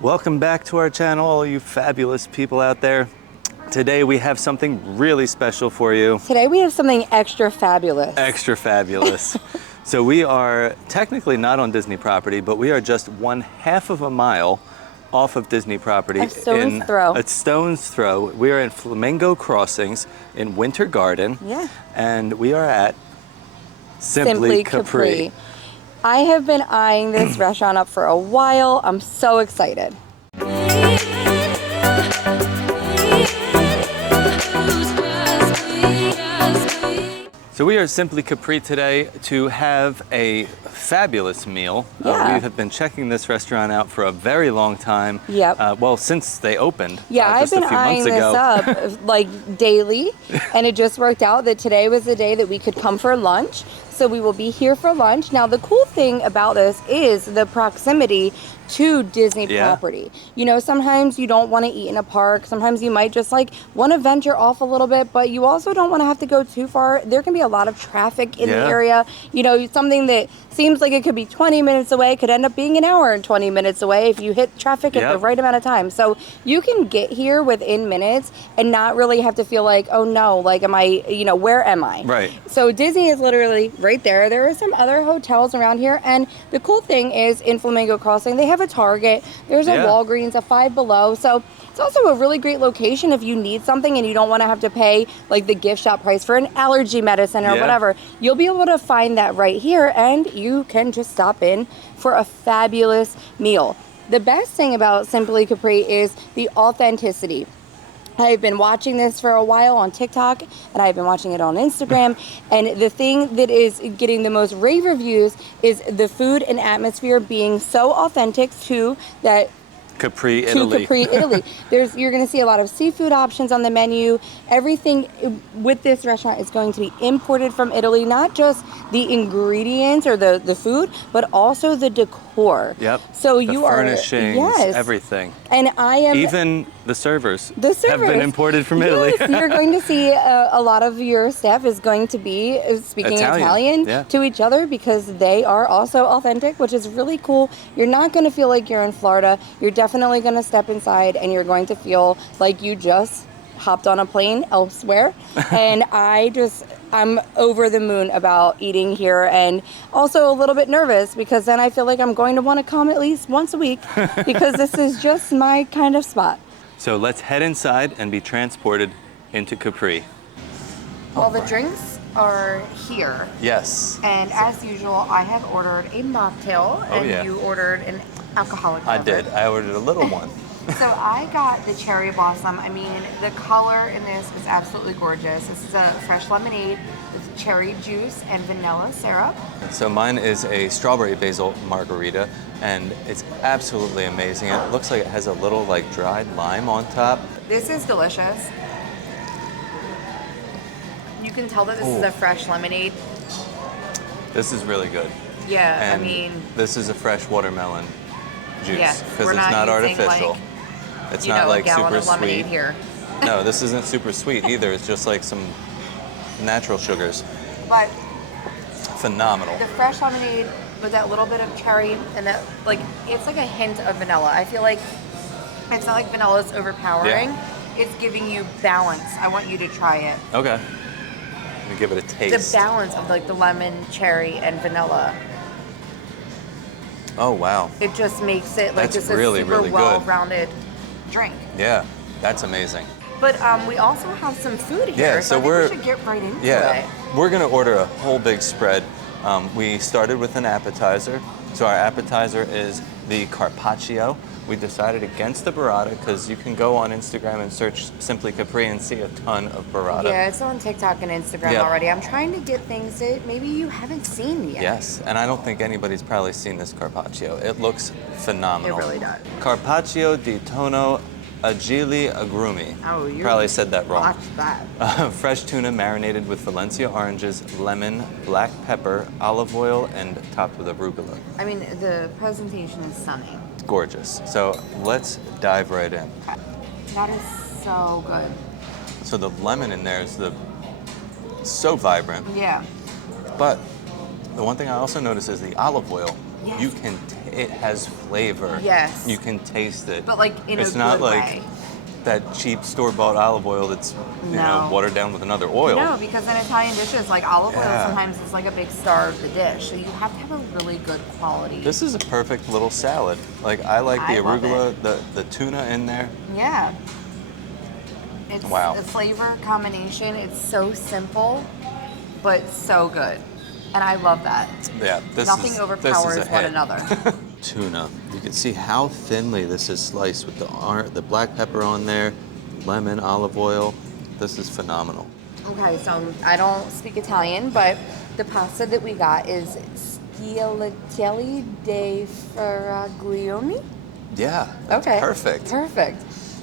Welcome back to our channel, all you fabulous people out there. Today we have something really special for you. Today we have something extra fabulous. Extra fabulous. So we are technically not on Disney property, but we are just 1/2 of a mile off of Disney property. A stone's throw. A stone's throw. We are in Flamingo Crossings in Winter Garden. Yeah. And we are at Simply Capri. I have been eyeing this restaurant up for a while. I'm so excited. So we are at Simply Capri today to have a fabulous meal. Yeah. We have been checking this restaurant out for a very long time. Yep. Well, since they opened. Yeah, I've just been a few eyeing months this ago. up like daily, and it just worked out that today was the day that we could come for lunch. So we will be here for lunch. Now, the cool thing about this is the proximity to Disney property. You know, sometimes you don't want to eat in a park. Sometimes you might just like want to venture off a little bit, but you also don't want to have to go too far. There can be a lot of traffic in the area. You know, something that seems like it could be 20 minutes away could end up being an hour and 20 minutes away if you hit traffic at the right amount of time. So you can get here within minutes and not really have to feel like, oh no, like am I, you know, where am I? Right. So Disney is literally right there. There are some other hotels around here, and the cool thing is in Flamingo Crossing, they have a Target, there's a Walgreens, a Five Below, so it's also a really great location if you need something and you don't want to have to pay like the gift shop price for an allergy medicine or whatever. You'll be able to find that right here, and you can just stop in for a fabulous meal. The best thing about Simply Capri is the authenticity. I've been watching this for a while on TikTok, and I've been watching it on Instagram, and the thing that is getting the most rave reviews is the food and atmosphere being so authentic to that Capri, Italy. You're going to see a lot of seafood options on the menu. Everything with this restaurant is going to be imported from Italy, not just the ingredients or the food, but also the decor. Yep. So the furnishings, everything. And I am even the servers. Have been imported from Italy. You're going to see a lot of your staff is going to be speaking Italian to each other because they are also authentic, which is really cool. You're not going to feel like you're in Florida. You're definitely going to step inside and you're going to feel like you just hopped on a plane elsewhere. And I'm over the moon about eating here, and also a little bit nervous because then I feel like I'm going to want to come at least once a week because this is just my kind of spot. So let's head inside and be transported into Capri. Well, the drinks are here. Yes. And as usual, I have ordered a mocktail, and you ordered an alcoholic beverage. I did. I ordered a little one. So I got the cherry blossom. I mean, the color in this is absolutely gorgeous. This is a fresh lemonade with cherry juice and vanilla syrup. So mine is a strawberry basil margarita, and it's absolutely amazing. It looks like it has a little like dried lime on top. This is delicious. You can tell that this is a fresh lemonade. This is really good. Yeah, and I mean, this is a fresh watermelon juice because we're it's not artificial. Like, it's not like super sweet. Here. No, this isn't super sweet either. It's just like some natural sugars. But phenomenal. The fresh lemonade with that little bit of cherry and that, like, it's like a hint of vanilla. I feel like it's not like vanilla is overpowering. It's giving you balance. I want you to try it. Okay. Let me give it a taste. The balance of like the lemon, cherry, and vanilla. Oh wow! It just makes it like just really, a super really well-rounded drink. Yeah, that's amazing. But we also have some food here, yeah, so I think we should get right into it. We're gonna order a whole big spread. We started with an appetizer. So our appetizer is the carpaccio. We decided against the burrata because you can go on Instagram and search Simply Capri and see a ton of burrata. Yeah, it's on TikTok and Instagram already. I'm trying to get things that maybe you haven't seen yet. Yes, and I don't think anybody's probably seen this carpaccio. It looks phenomenal. It really does. Carpaccio di tonno agili agrumi. Oh, you probably said that wrong. Watch that. Fresh tuna marinated with Valencia oranges, lemon, black pepper, olive oil, and topped with arugula. I mean, the presentation is stunning. It's gorgeous. So let's dive right in. That is so good. So the lemon in there is so vibrant. Yeah. But the one thing I also noticed is the olive oil Yes. You can, it has flavor. Yes. You can taste it. But like in it's a not good like way. that cheap store-bought olive oil that's you know No. watered down with another oil. No, because in Italian dishes, like olive oil Yeah. sometimes is like a big star of the dish. So you have to have a really good quality. This is a perfect little salad. Like I like the I love arugula, the tuna in there. Yeah. It's Wow. the flavor combination. It's so simple, but so good. And I love that. Yeah, Nothing this overpowers is a one hit. another. Tuna. You can see how thinly this is sliced with the black pepper on there, lemon, olive oil. This is phenomenal. Okay, so I don't speak Italian, but the pasta that we got is sciolatelli de Ferraglione. Yeah, that's Okay. perfect. Perfect.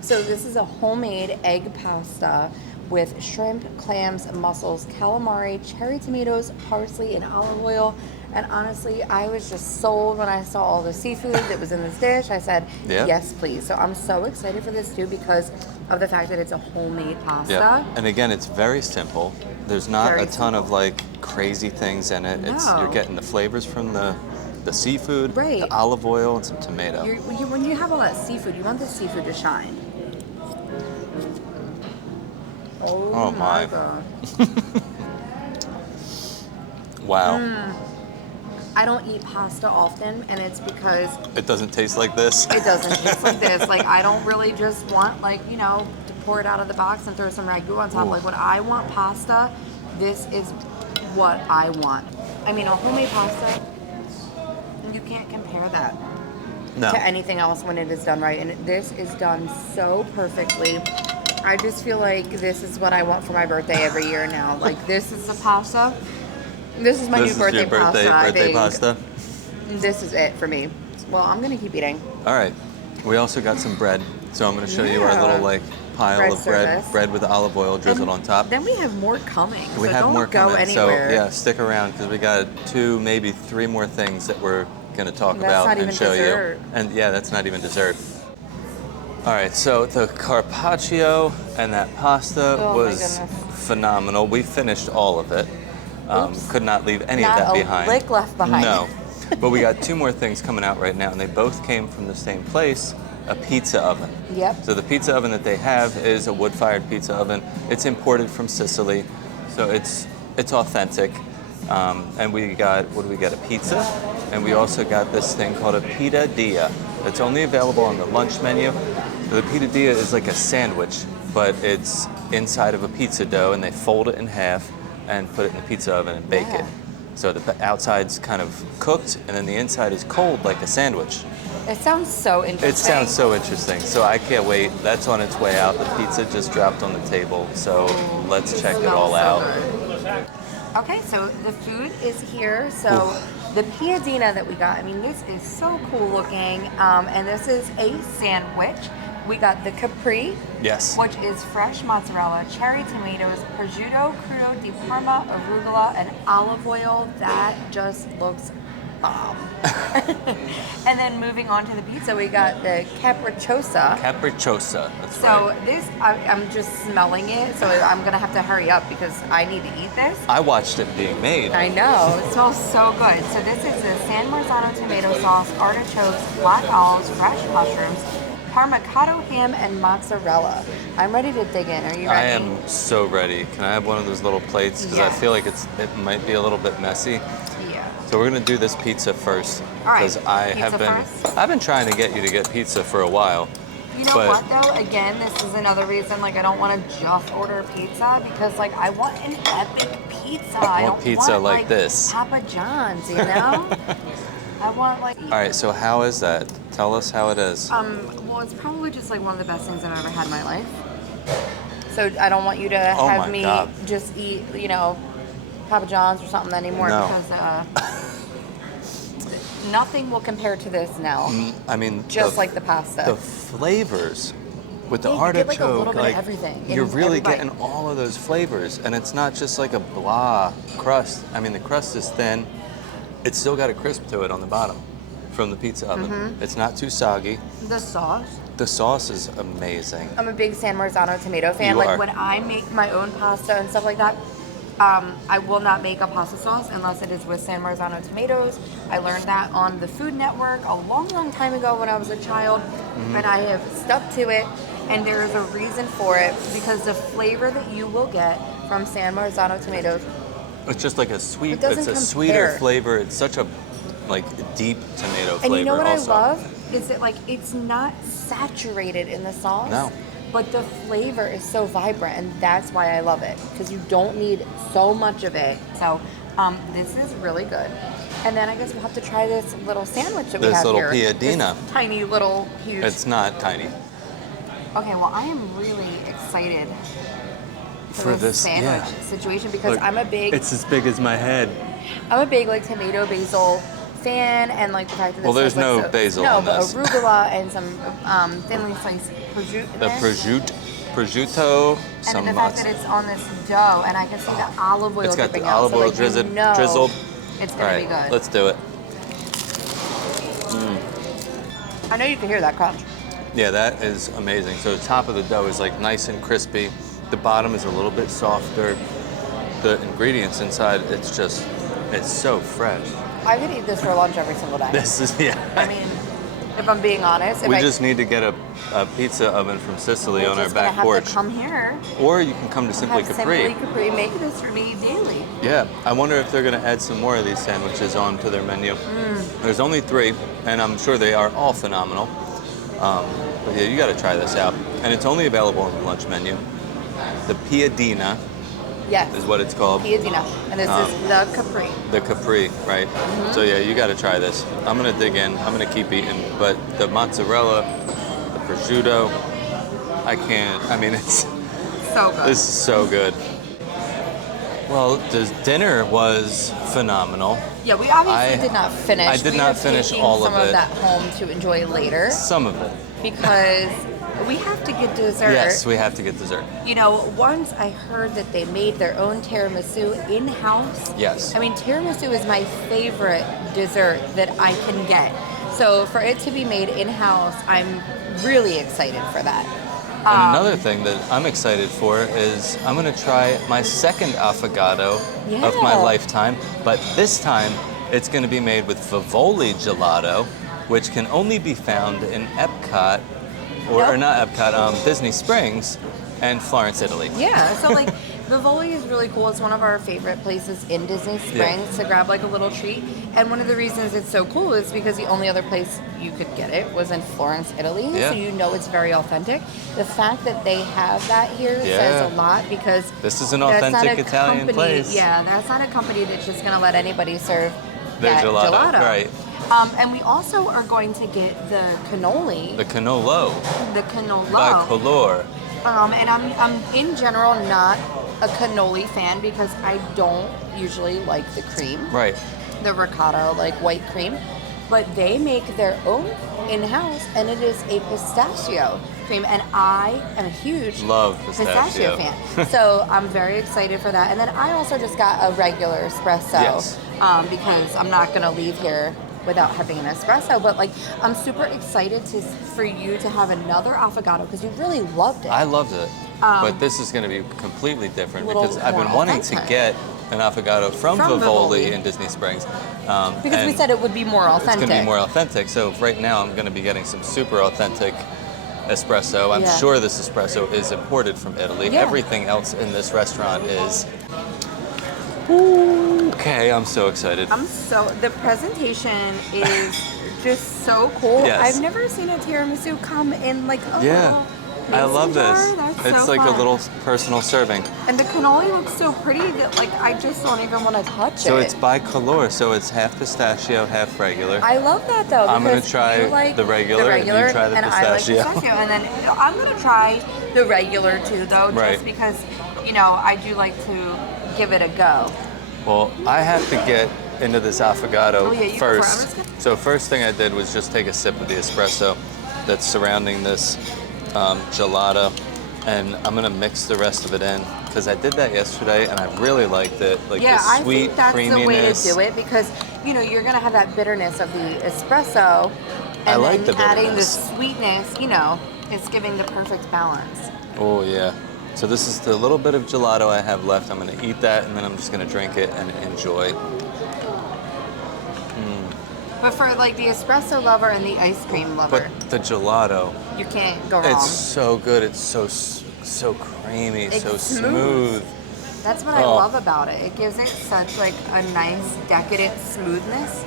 So this is a homemade egg pasta with shrimp, clams, mussels, calamari, cherry tomatoes, parsley, and olive oil. And honestly, I was just sold when I saw all the seafood that was in this dish. I said, Yeah. yes, please. So I'm so excited for this too because of the fact that it's a homemade pasta. Yeah. And again, it's very simple. There's not Very a ton of simple. like crazy things in it. It's No. you're getting the flavors from the seafood, Right. the olive oil, and some tomato. When you have all that seafood, you want the seafood to shine. Oh, my. God. Wow. I don't eat pasta often, and it's because It doesn't taste like this. it doesn't taste like this. Like, I don't really just want, like, you know, to pour it out of the box and throw some ragu on top. Ooh. Like, when I want pasta, this is what I want. I mean, a homemade pasta, you can't compare that No. to anything else when it is done right. And this is done so perfectly. I just feel like this is what I want for my birthday every year now. Like, this is the pasta. This is my This new is your birthday pasta. I birthday think pasta. this is it for me. Well, I'm gonna keep eating. All right. We also got some bread. So I'm going to show you our Yeah. little like pile Bread of bread, service. bread with olive oil drizzled on top. Then we have more coming. We so have don't more go coming. anywhere. So yeah, stick around because we got 2, maybe 3 more things that we're going to talk That's about not and even show dessert. you. And yeah, that's not even dessert. All right, so the carpaccio and that pasta Oh, my was goodness. phenomenal. We finished all of it. Oops. Could not leave any Not of that a behind. lick left behind. No. But we got 2 more things coming out right now, and they both came from the same place, a pizza oven. Yep. So the pizza oven that they have is a wood-fired pizza oven. It's imported from Sicily, so it's authentic. And we got, what do we get? A pizza, and we also got this thing called a pita dia. It's only available on the lunch menu. So the pita dia is like a sandwich, but it's inside of a pizza dough, and they fold it in half and put it in the pizza oven and bake it. Yeah. So the outside's kind of cooked, and then the inside is cold like a sandwich. It sounds so interesting. It sounds so interesting. So I can't wait. That's on its way out. The pizza just dropped on the table. So let's check it all out. Good. Okay, so the food is here. So the piadina that we got, I mean, this is so cool looking. And this is a sandwich. We got the Capri, Yes. which is fresh mozzarella, cherry tomatoes, prosciutto, crudo di Parma, arugula, and olive oil. That just looks bomb. And then moving on to the pizza, we got the capricciosa. Capricciosa. That's So right. this, I'm just smelling it, so I'm gonna have to hurry up because I need to eat this. I watched it being made. I know, it smells so good. So this is the San Marzano tomato sauce, artichokes, black olives, fresh mushrooms, parmigiano ham, and mozzarella. I'm ready to dig in. Are you ready? I am so ready. Can I have one of those little plates? Because I Yes. feel like it might be a little bit messy. Yeah. So we're gonna do this pizza first. All right, Because pizza first? I've been trying to get you to get pizza for a while. You know But- what though? Again, this is another reason like I don't want to just order pizza because like I want an epic pizza. I want don't pizza want, like this. Papa John's, you know? I want like. All right. So how is that? Tell us how it is. Well, it's probably just like one of the best things I've ever had in my life. So I don't want you to Oh have my me God. just eat, you know, Papa John's or something anymore No. because nothing will compare to this now. I mean, Just like the pasta. The flavors with the Yeah, you get, like, a artichoke, little bit of everything in you're really every bite. getting all of those flavors, and it's not just like a blah crust. I mean, the crust is thin. It's still got a crisp to it on the bottom from the pizza oven. Mm-hmm. It's not too soggy. The sauce. The sauce is amazing. I'm a big San Marzano tomato fan. You Like are. when I make my own pasta and stuff like that, I will not make a pasta sauce unless it is with San Marzano tomatoes. I learned that on the Food Network a long, long time ago when I was a child, and I have stuck to it. And there is a reason for it because the flavor that you will get from San Marzano tomatoes, It's just like a sweet, It doesn't it's a compare. sweeter flavor. It's such a like deep tomato flavor. and you know what also. I love is that like it's not saturated in the sauce. No. But the flavor is so vibrant, and that's why I love it because you don't need so much of it. So this is really good. And then I guess we'll have to try this little sandwich that we This have little here. piadina. This tiny little huge. It's not tiny. Okay, well I am really excited For this, sandwich yeah. situation because Look, I'm a big It's as big as my head. like tomato basil fan, and like the fact that Well, this there's has, like, no basil no, on but this. arugula and some thinly sliced prosciutto. The prosciutto, And some then the fact that it's on this dough, and I can see the olive oil It's got the dripping out, olive so, oil like, you drizzled. know drizzled. It's All gonna right, be good. let's do it. I know you can hear that crunch. Yeah, that is amazing. So the top of the dough is like nice and crispy. The bottom is a little bit softer. The ingredients inside, it's so fresh. I could eat this for lunch every single day. This is, yeah. I mean, if I'm being honest, if We I, just need to get a pizza oven from Sicily we're on our just gonna back have porch. to come here. Or you can come to Simply have Capri. Simply Capri make this for me daily. Yeah, I wonder if they're going to add some more of these sandwiches onto their menu. There's only 3, and I'm sure they are all phenomenal. But yeah, you got to try this out. And it's only available on the lunch menu. The piadina Yes. is what it's called. Piadina. And this is the Capri. The Capri, right? So yeah, you got to try this. I'm going to dig in. I'm going to keep eating. But the mozzarella, the prosciutto, I mean, it's So good. this is so good. Well, the dinner was phenomenal. Yeah, we obviously I- did not finish. I did We not are finish taking all of some of it. that home to enjoy later Some of it. because we have to get dessert. Yes, we have to get dessert. You know, once I heard that they made their own tiramisu in-house. Yes. I mean, tiramisu is my favorite dessert that I can get. So for it to be made in-house, I'm really excited for that. And another thing that I'm excited for is I'm going to try my second affogato of my Yeah. lifetime, but this time it's going to be made with Vivoli gelato, which can only be found in Epcot, or not Epcot, Disney Springs and Florence, Italy. Yeah, so like Vivoli is really cool. It's one of our favorite places in Disney Springs to grab like a little treat. And one of the reasons it's so cool is because the only other place you could get it was in Florence, Italy. Yeah. So you know it's very authentic. The fact that they have that here says a lot because This is an that's not authentic a Italian company, place. Yeah, that's not a company that's just going to let anybody serve Their that gelato, right. And we also are going to get the cannoli, The canolo, the cannolo. bicolor. And I'm in general not a cannoli fan because I don't usually like the cream, Right. the ricotta, like white cream. But they make their own in-house, and it is a pistachio cream, and I am a huge Love pistachio. fan. So I'm very excited for that. And then I also just got a regular espresso Yes. because I'm not going to leave here without having an espresso. But like, I'm super excited for you to have another affogato because you really loved it. I loved it. But this is going to be completely different little because I've been more wanting to authentic. get an affogato from From Vivoli Vivoli. in Disney Springs. because we and said it would be more it's authentic. going to be more authentic. So right now I'm going to be getting some super authentic espresso. I'm Yeah. sure this espresso is imported from Italy. Yeah. Everything else in this restaurant is... Okay, I'm so excited. The presentation is just so cool. Yes. I've never seen a tiramisu come in like a Yeah. little I love mason this. jar. That's It's so like fun. a little personal serving. And the cannoli looks so pretty that like I just don't even want to touch So it. it's bicolor, so it's half pistachio, half regular. I love that though. I'm gonna because try you like the regular and you try the and pistachio. I like pistachio. And then I'm gonna try the regular too though, Right. just because I do like to give it a go. Well, I have to get into this affogato Oh, yeah, you go for it. I'm first. just gonna- So first thing I did was just take a sip of the espresso that's surrounding this gelato, and I'm gonna mix the rest of it in because I did that yesterday and I really liked it. Like Yeah, the I sweet think that's the way to creaminess. do it because you're gonna have that bitterness of the espresso, and I like then the adding the bitterness. sweetness. It's giving the perfect balance. Oh yeah. So this is the little bit of gelato I have left. I'm gonna eat that and then I'm just gonna drink it and enjoy. But for like the espresso lover and the ice cream lover, But the gelato, you can't go wrong. it's so good. It's so creamy, It's so smooth. smooth. That's what I love about it. It gives it such like a nice decadent smoothness.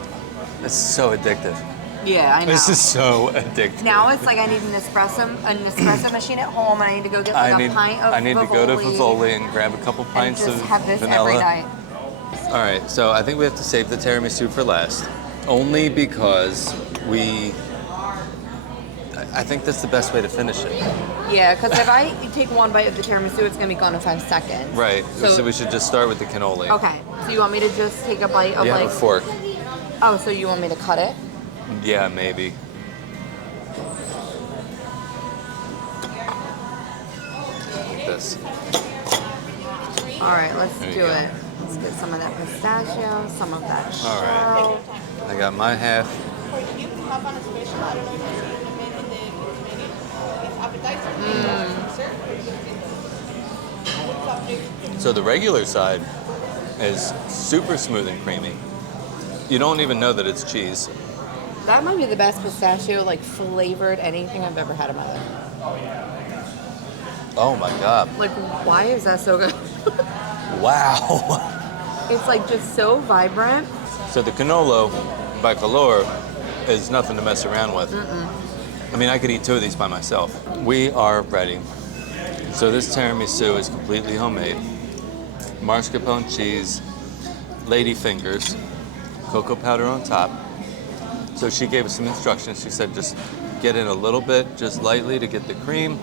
It's so addictive. Yeah, I know. This is so addictive. Now it's like I need an espresso machine at home, and I need to go get like a pint of I need to go to Vivoli and grab a couple pints and just of have this vanilla. every night. All right, so I think we have to save the tiramisu for last, only because I think that's the best way to finish it. Yeah, because if I take one bite of the tiramisu, it's gonna be gone in 5 seconds. Right. So we should just start with the cannoli. Okay. So you want me to just take a bite of You like? have a fork. Oh, so you want me to cut it? Yeah, maybe. Like this. All right, let's There you do go. it. Let's get some of that pistachio, some of that shell. All right. I got my half. You can hop on a special. I don't know if you see in the menu. It's appetizer. So the regular side is super smooth and creamy. You don't even know that it's cheese. That might be the best pistachio, like flavored anything I've ever had in my life. Oh my God. Like, why is that so good? Wow. It's like just so vibrant. So the cannolo by Calor is nothing to mess around with. I mean, I could eat 2 of these by myself. We are ready. So this tiramisu is completely homemade. Mascarpone cheese, lady fingers, cocoa powder on top. So she gave us some instructions. She said just get in a little bit, just lightly to get the cream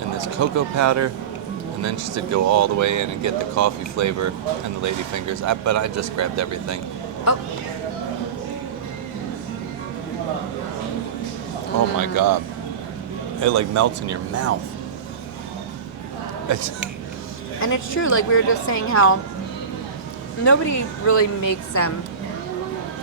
and this cocoa powder. And then she said go all the way in and get the coffee flavor and the lady fingers. But I just grabbed everything. Oh, Oh my God. It like melts in your mouth. It's, and it's true. Like we were just saying, how nobody really makes them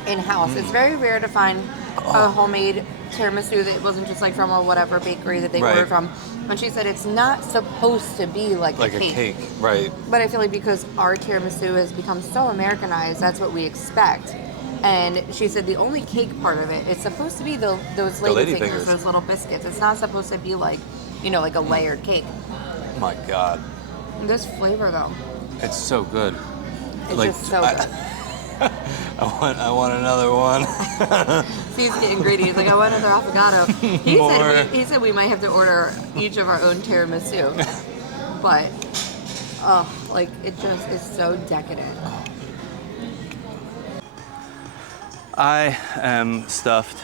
in house. It's very rare to find a homemade tiramisu that wasn't just like from a whatever bakery that they Right. ordered from. And she said it's not supposed to be like like a cake. right? But I feel like because our tiramisu has become so Americanized, that's what we expect. And she said the only cake part of it, it's supposed to be those lady fingers, those little biscuits. It's not supposed to be like, like a layered cake. Oh my God. This flavor though, It's so good. it's just so good. I want another one. He's getting greedy. He's like, I want another affogato. More. He said we might have to order each of our own tiramisu. But, like it just is so decadent. I am stuffed.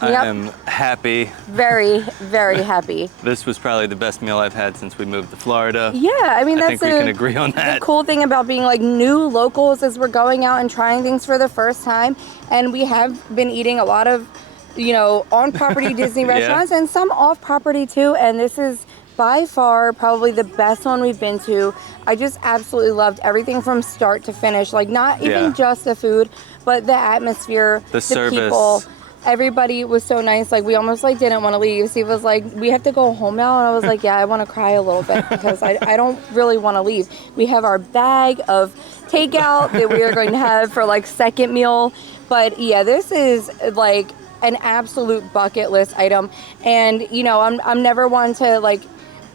Yep. I am happy. Very, very happy. This was probably the best meal I've had since we moved to Florida. Yeah, I mean, I that's think we can agree on that. The cool thing about being like new locals is we're going out and trying things for the first time. And we have been eating a lot of, on-property Disney restaurants and some off-property too. And this is by far probably the best one we've been to. I just absolutely loved everything from start to finish. Like not even just the food, but the atmosphere, the service. people. Everybody was so nice. Like we almost like didn't want to leave. Steve was like, we have to go home now. And I was like, yeah, I want to cry a little bit because I don't really want to leave. We have our bag of takeout that we are going to have for like second meal. But yeah, this is like an absolute bucket list item. And I'm never one to like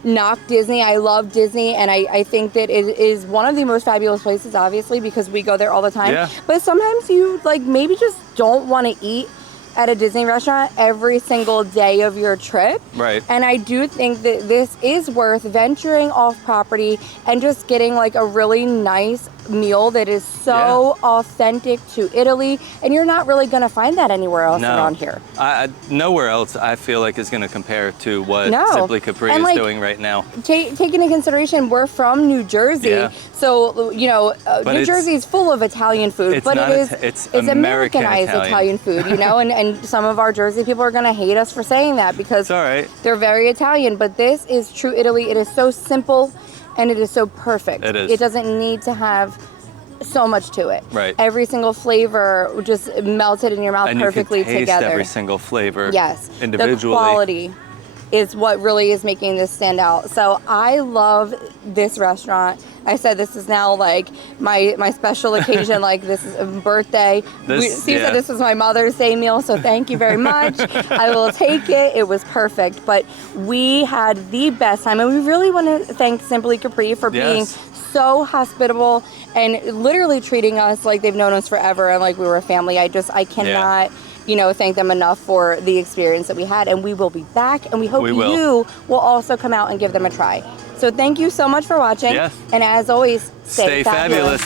knock Disney. I love Disney, and I think that it is one of the most fabulous places, obviously, because we go there all the time. Yeah. But sometimes you like maybe just don't want to eat at a Disney restaurant every single day of your trip. Right. And I do think that this is worth venturing off property and just getting like a really nice meal that is so authentic to Italy, and you're not really going to find that anywhere else around here. Nowhere else I feel like is going to compare to what No. Simply Capri And, is like, doing right now. Take into consideration, we're from New Jersey, so New Jersey is full of Italian food, It's but not it's American Americanized Italian food, and some of our Jersey people are going to hate us for saying that because It's all right. they're very Italian, but this is true Italy. It is so simple, and it is so perfect. It is. It doesn't need to have so much to it. Right. Every single flavor just melted in your mouth And perfectly you can taste together. every single flavor Yes. individually. The quality is what really is making this stand out. So I love this restaurant. I said this is now like my special occasion, like this is a birthday. Steve said this was my Mother's Day meal, so thank you very much. I will take it. It was perfect. But we had the best time, and we really want to thank Simply Capri for being so hospitable and literally treating us like they've known us forever and like we were a family. I cannot thank them enough for the experience that we had, and we will be back, and we hope you will also come out and give them a try. So thank you so much for watching, and as always, stay fabulous.